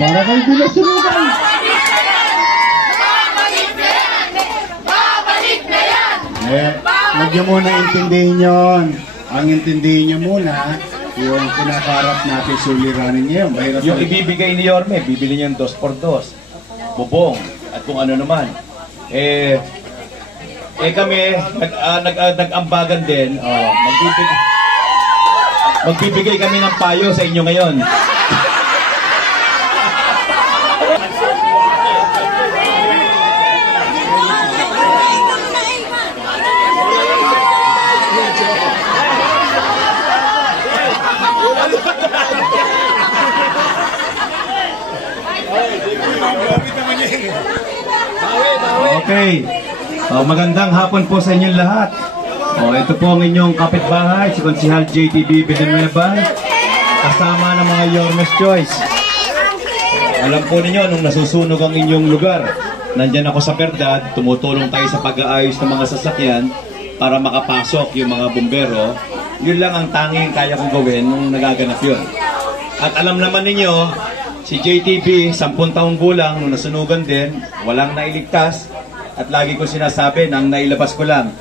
Para kayo dinasunugan. Huwag nyo muna intindihin yun. Ang intindihin nyo muna, yung kinakarap natin suliranin ngayon. Yung ibibigay ni Yorme, bibili niya yung 2x2, bubong, at kung ano naman. Kami, nag-ambagan din, magbibigay kami ng payo sa inyo ngayon. Okay. Magandang hapon po sa inyong lahat. Ito po ang inyong kapitbahay, si Konsihal JTB Villanueva, kasama ng mga Yorme's Choice. Alam po ninyo, nung nasusunog ang inyong lugar, nandyan ako sa Verdad, tumutulong tayo sa pag-aayos ng mga sasakyan para makapasok yung mga bumbero. Yun lang ang tanging kaya kong gawin nung nagaganap yun. At alam naman ninyo, si JTB, 10 taong gulang, nung nasunugan din, walang nailigtas. At lagi ko sinasabi, nang nailabas ko lang,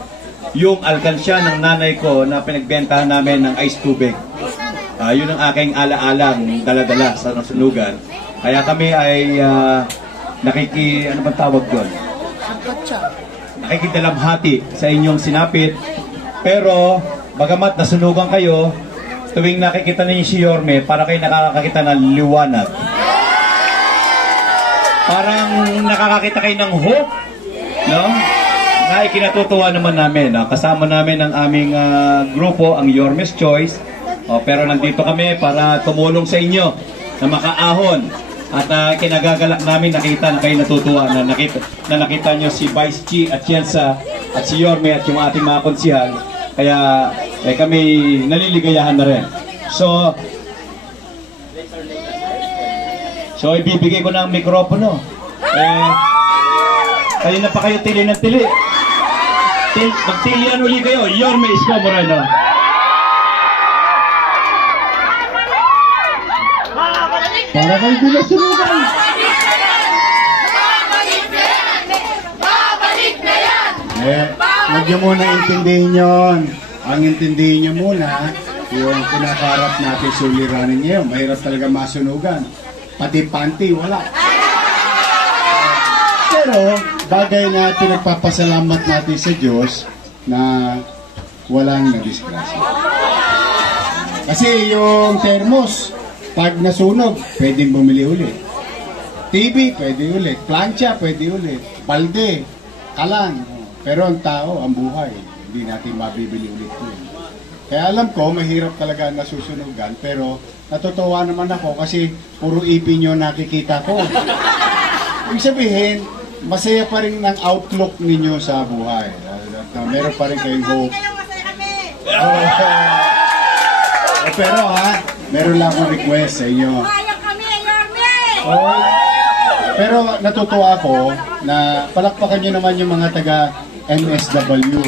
yung alkansya ng nanay ko na pinagbentahan namin ng ice tubig. Yun ang aking ala-alang dala-dala sa nasunugan. Kaya kami ay ano bang tawag doon? Nakikidalamhati sa inyong sinapit. Pero, bagamat nasunugan kayo, tuwing nakikita ninyo si Yorme, para kayo nakakakita ng liwanag. Parang nakakakita kayo ng hope, no? Na ikinatutuwa naman namin. Kasama namin ang aming grupo, ang Yorme's Choice. Pero nandito kami para tumulong sa inyo na makaahon. At kinagagalak namin nakita na kayo natutuwa na nakita nyo si Vice Chi at Cienza at si Yorme at yung ating mga konsihal. Kaya kami naliligayahan na rin. So ibibigay ko na ang mikropono. Kayo na pa kayo tili ng tili. Magtilian uli kayo. Yorme Isko Moreno. Para kayo dinasunugan. Huwag nyo muna intindihin yun. Ang intindihin nyo muna, yung kinakarap natin suliranin ngayon. Mahirap talaga masunugan. Pati panty, wala. Pero, bagay na pinagpapasalamat natin sa Diyos na walang nadisgrasya. Kasi yung thermos, pag nasunog, pwedeng bumili ulit. TV, pwede ulit. Plancha, pwede ulit. Balde, kalan. Pero ang tao, ang buhay, hindi natin mabibili ulit yun. Kaya alam ko, mahirap talaga nasusunugan, pero natutuwa naman ako kasi puro ipin nyo nakikita ko. Ibig sabihin, masaya pa rin ang outlook ninyo sa buhay. Meron pa rin kayong hope. Pero meron lang akong request sa inyo. Pero natutuwa ako na palakpakan nyo naman yung mga taga MSW.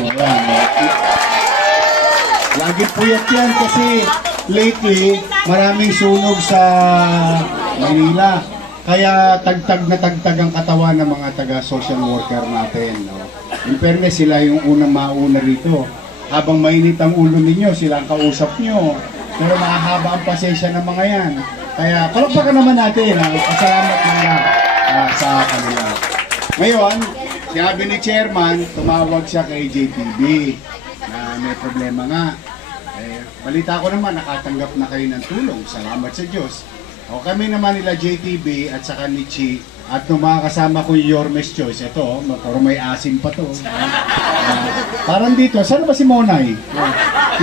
Lagi puyat yan kasi lately maraming sunog sa Manila. Kaya tagtag na tagtag ang katawan ng mga taga-social worker natin. No? In fairness, sila yung unang mauna rito. Habang mainit ang ulo ninyo, sila ang kausap nyo. Pero mahahaba ang pasensya ng mga yan. Kaya palakpakan naman natin. Pasalamat nila sa kanila. Ngayon, sabi ni Chairman, tumawag siya kay JTB na may problema nga. Balita ko naman, nakatanggap na kayo ng tulong. Salamat sa Diyos. O kami naman nila JTB at saka ni Chi at nung mga kasama ko yung Yorme's Choice. Ito, parang may asim pa to. Parang dito, saan ba si Monay?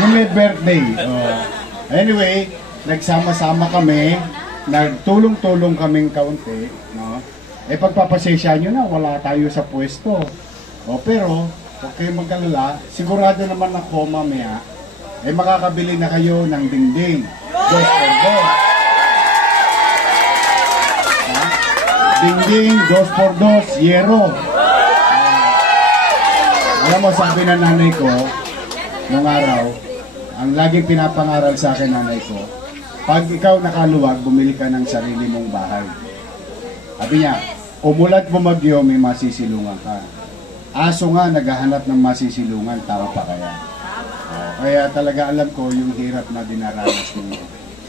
Yung may birthday. Anyway, nagsama-sama kami, nagtulong-tulong kaming kaunti. No? Pagpapasensya nyo na, wala tayo sa pwesto. Pero, huwag kayong mag-alala, sigurado naman ako mamaya, makakabili na kayo ng dingding. Dingding, 2x2, yero. Alam mo, sabi ng nanay ko, nung araw, ang laging pinapangaral sa akin nanay ko, pag ikaw nakaluwag, bumili ka ng sarili mong bahay. Sabi niya, umulat bumagyo, may masisilungan ka. Aso nga, naghahanap ng masisilungan, tao pa kaya. Kaya talaga alam ko yung hirap na dinaranas ninyo.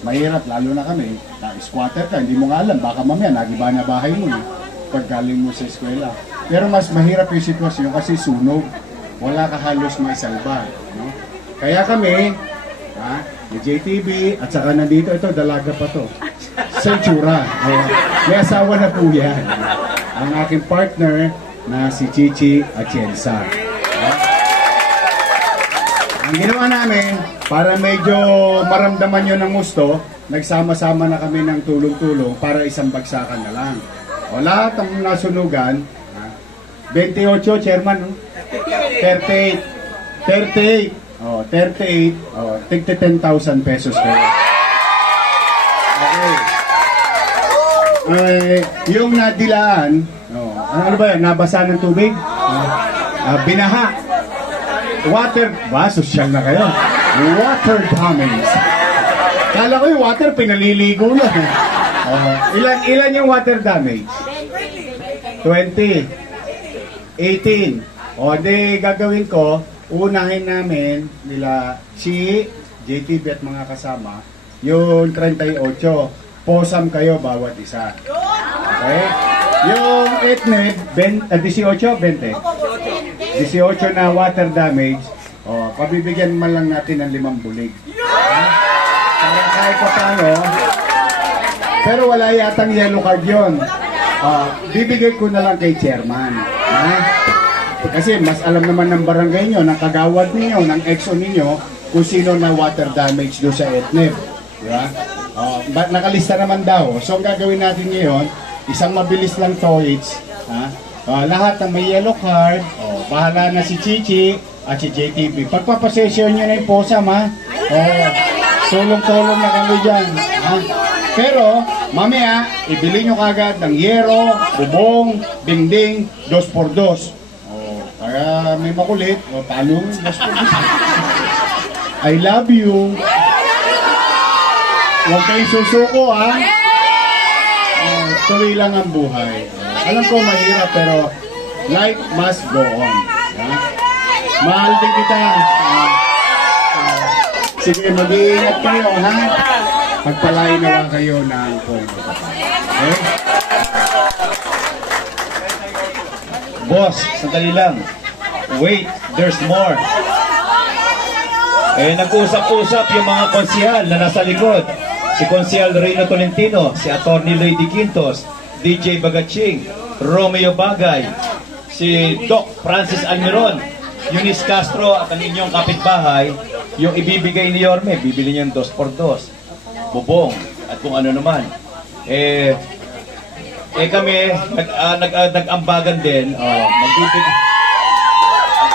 Mahirap, lalo na kami. Squatter ka, hindi mo nga alam. Baka mamaya, nagiba na bahay mo pag galing mo sa eskwela. Pero mas mahirap yung sitwasyon kasi sunog. Wala ka halos maisalba. No? Kaya kami, may JTB, at saka nandito, ito, dalaga pa to. Centura. May asawa na po yan. Ang aking partner na si Chichi Atienza. Ang ginawa namin, para medyo maramdaman nyo ng gusto, nagsama-sama na kami ng tulong-tulong para isang bagsakan na lang. O lahat ng nasunugan, 28, chairman, no? 38. 38. Oh, 38. Oh, tigti 10,000 pesos kayo. Okay. Yung nadilaan, ano ba yan? Nabasa ng tubig? Binaha. Water, sosyal na kayo. Water damage. Kala ko yung water, pinaliligo lang. Ilan yung water damage? 20. 18. O, di gagawin ko, unahin namin nila si JTB at mga kasama, yung 38. Posam kayo bawat isa. Okay? Yung etneb, 18, 20. 18 na water damage, pabibigyan man lang natin ng 5 bulig. Para kahit pa paano, pero wala yatang yellow card yun. Bibigay ko na lang kay chairman. Kasi mas alam naman ng barangay nyo, ng kagawad ninyo, ng exo ninyo, kung sino na water damage do sa etneb. Diba? Nakalista naman daw. So ang gagawin natin ngayon, isang mabilis lang to, lahat ng may yellow card, bahala na si Chichi at si JTB. Pagpapasesyon nyo na yung posam, tulong-tulong na kami dyan. Pero, mamaya, ibili nyo kagad ng yero, bubong, dingding, 2x2. Kaya may makulit, talong, 2x2. I love you. Huwag kayong susuko, tuloy lang ang buhay. Alam ko mahirap, pero life must go on. Mahal din kita. Sige, mag-iingat kayo, Pagpalain naman kayo ng Pondo. Okay? Boss, sandali lang. Wait, there's more. Nag-usap-usap yung mga konsihal na nasa likod. Si Konsihal Reyno Tolentino, si Atty. Lady Quintos, DJ Bagaching, Romeo Bagay, si Doc Francis Almiron, Eunice Castro at ang inyong kapitbahay, yung ibibigay ni Yorme, bibili niyo yung 2x2, bubong, at kung ano naman. Kami, nag-ambagan din,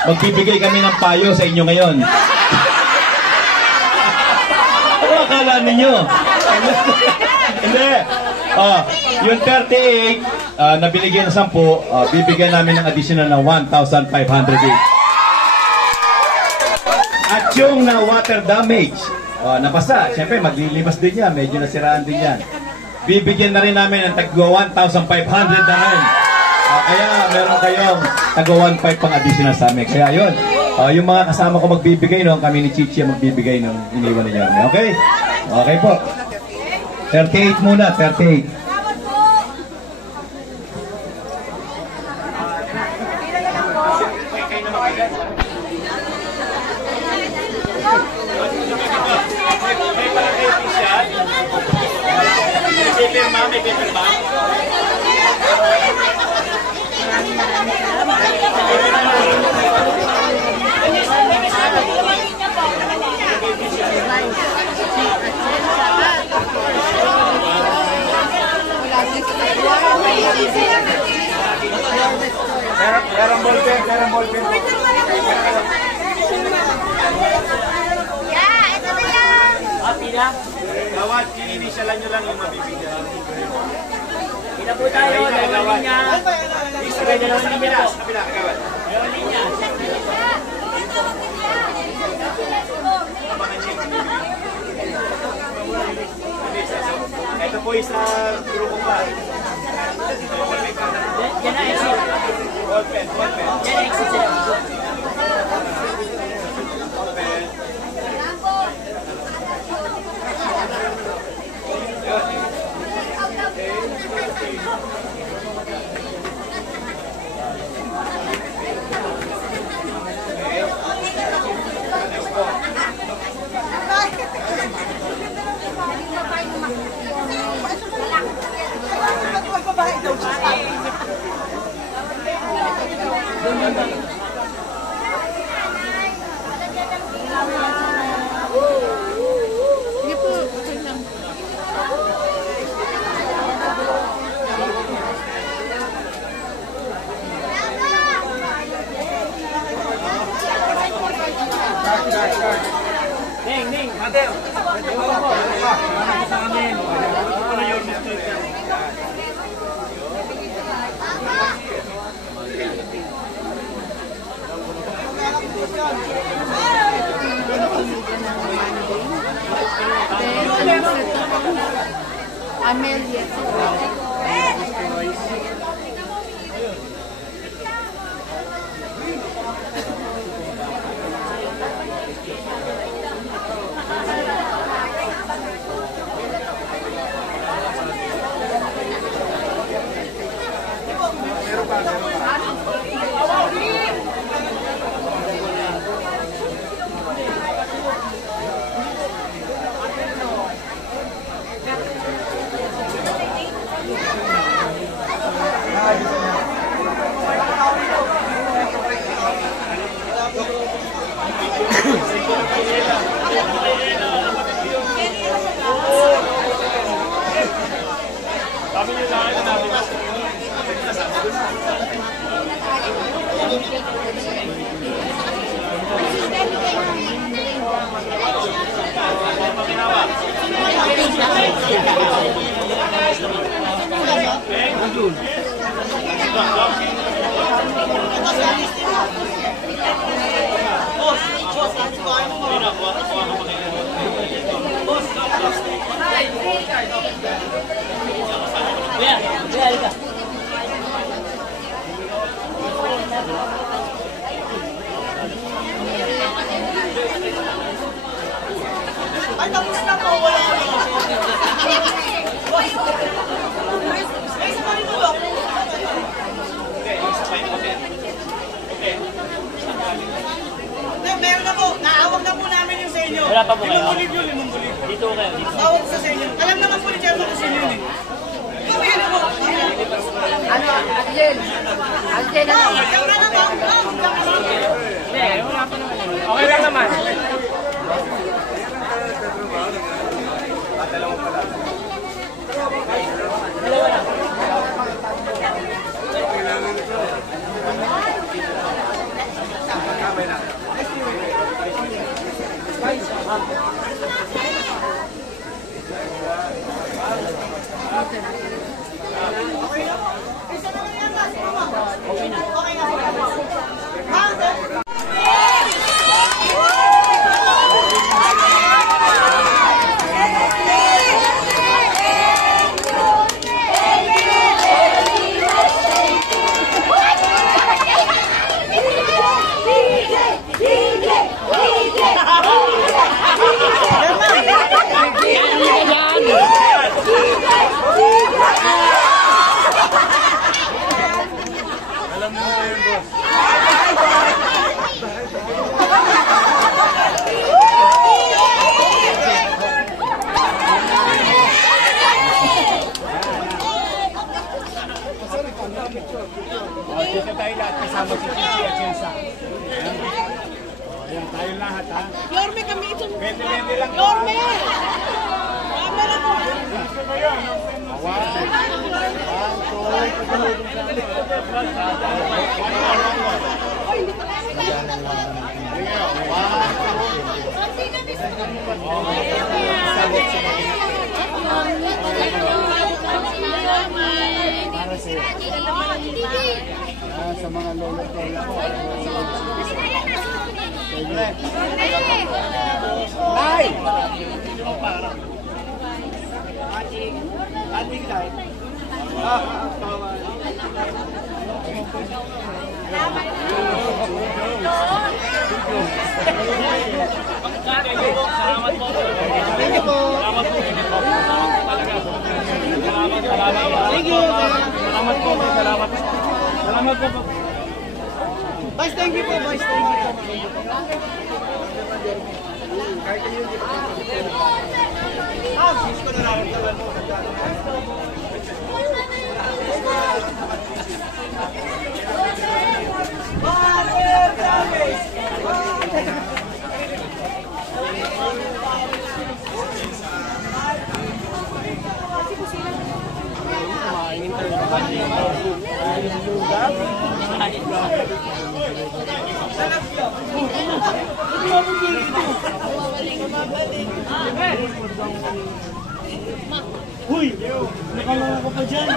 magbibigay kami ng payo sa inyo ngayon. Ano akala ninyo? Hindi. Yung 38, nabiligyan ng 10, bibigyan namin ng additional na 1,500 each. At yung na water damage, napasa, siyempre maglilibas din yan, medyo nasiraan din yan. Bibigyan na rin namin ng tagwa 1,500 na rin. Kaya meron kayong tagwa 1,500 pang additional sa amin. Kaya yun, yung mga kasama ko magbibigay, kami ni Chichi magbibigay ng iniwan niya. Okay? Okay po. 38 muna, 38. Perang ballpen. Yeah, ito na yan. Pila? Gawad, inisyalan nyo lang yung mabibigyan. Pila po tayo, dalawang linya. Isagay nyo lang sa kabila, gawad. Dalawang linya. Ito po isang grupo pa. Sige po, okay lang. Ning, Mateo. Sa amin. Para yun, Mr. Amelia. Ay, tapos na po. Wala na. Ay, sa mga ito, Dok. Meron na po. Naawag na po namin yung sa inyo. Wala pa po kayo? Limang bulig. Dito kayo, dito. Awag sa inyo. Alam naman po ni Chairman na sa inyo yun eh. Pagkain na po. Ano, Adjel? Adjel, ano? Ayaw na naman. Hindi, wala pa naman. Okay lang naman. Dito tayo lahat kasama si Chichi at Chelsea. Ayan, tayo lahat ha. Yorme kami ito. Bende lang. Yorme! Yorme na po. Sa mga lolo-lolo ko. Ay! Ating tayo. Salamat po. Thank you po. Salamat po. Salamat po talaga. Salamat. Thank you. Salamat po, salamat. Salamat po. Boys, thank you po, boys. Thank you po. Uy, nakalala ko pa dyan.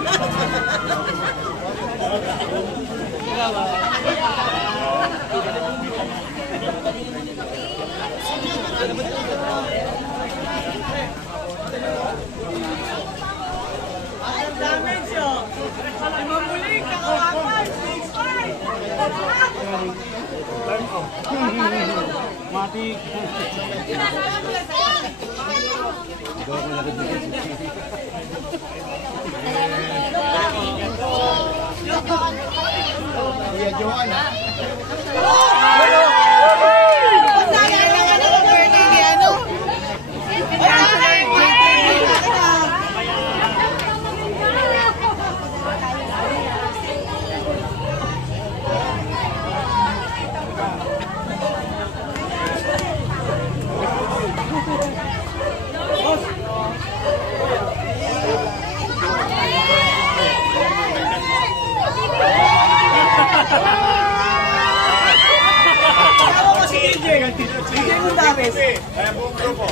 Ang damage yun. Mamuling, kakawapan. 6-5. Matik. Kuya Joan. DJ Gonzales. Buong grupo.